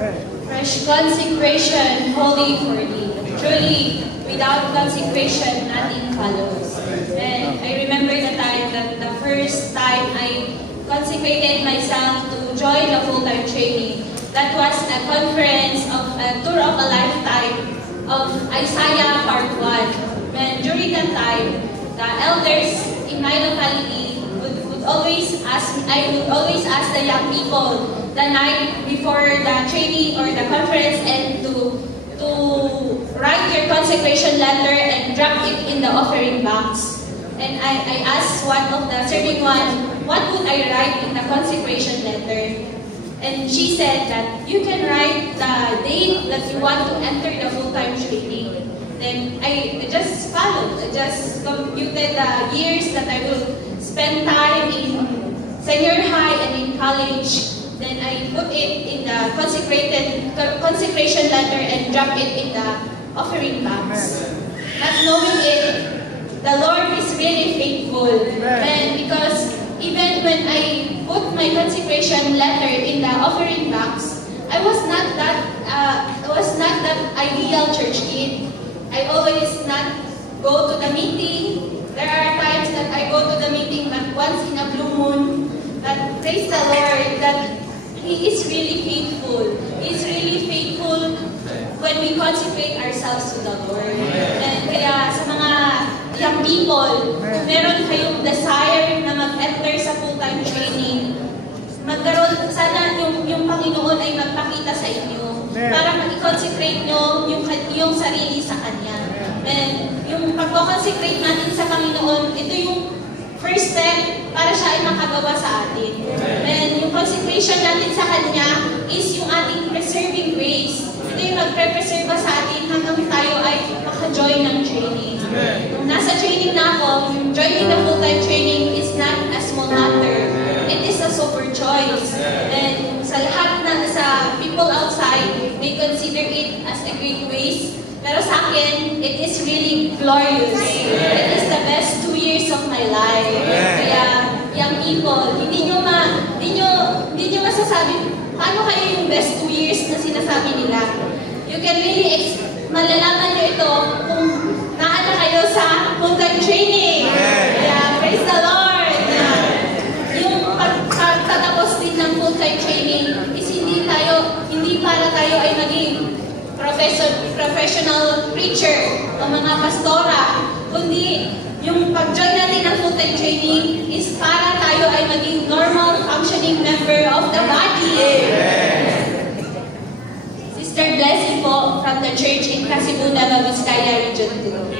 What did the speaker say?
Fresh consecration, holy for thee. Truly, without consecration, nothing follows. And I remember the time that the first time I consecrated myself to join the full-time training. That was a conference of a tour of a lifetime of Isaiah Part 1. And during that time, the elders in my locality would always ask me, I would always ask the young people the night before the training or the conference and to write your consecration letter and drop it in the offering box. And I asked one of the serving one, what would I write in the consecration letter? And she said that you can write the date that you want to enter the full-time training. Then I just followed. I just computed the years that I will spend time in senior high and in college. Then I put it in the consecration letter and drop it in the offering box. Not knowing it, the Lord is really faithful. And because even when I put my consecration letter in the offering box, I was not that ideal church kid. I always not go to the meeting. There are times that I go to the meeting but once in a blue moon. But praise the Lord that He is really faithful. He is really faithful when we consecrate ourselves to the Lord. And kaya sa mga young people, kung meron kayong desire na mag-enter sa full-time training, magkaroon, sana yung Panginoon ay magpakita sa inyo para mag-consecrate nyo yung sarili sa Kanya. And yung pag-consecrate natin sa Panginoon, ito yung first step para siya ay makagawa sa atin. And yung consecration natin sa Kanya is yung ating preserving grace. Ito yung magpre-preserve sa atin hanggang tayo ay maka-join ng training. Nung nasa training na ako, joining the full-time training is not a small matter. It is a super choice. And sa lahat sa people outside, they consider it as a great waste. Pero sa akin, it is really glorious. It is the best 2 years of my life. Kaya, young people, hindi nyo masasabi, paano kayo yung best 2 years na sinasabi nila? You can really, malalaman nyo ito kung naana kayo sa full-time training. Kaya, praise the Lord! Yung pagtatapos din ng full-time training is hindi para tayo ay maging professional preacher o mga pastora, kundi yung pag-join natin ng full-time training is para tayo ay maging normal functioning member of the body. Sister Blessing po from the church in Casibunda, Vizcaya Region 2.